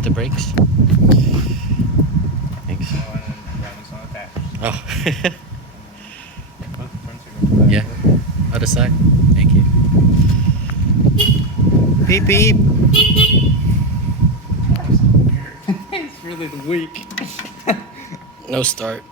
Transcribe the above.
hit the brakes. Thanks. Oh. Yeah. Other side. Thank you. Beep beep. It's really weak. No start.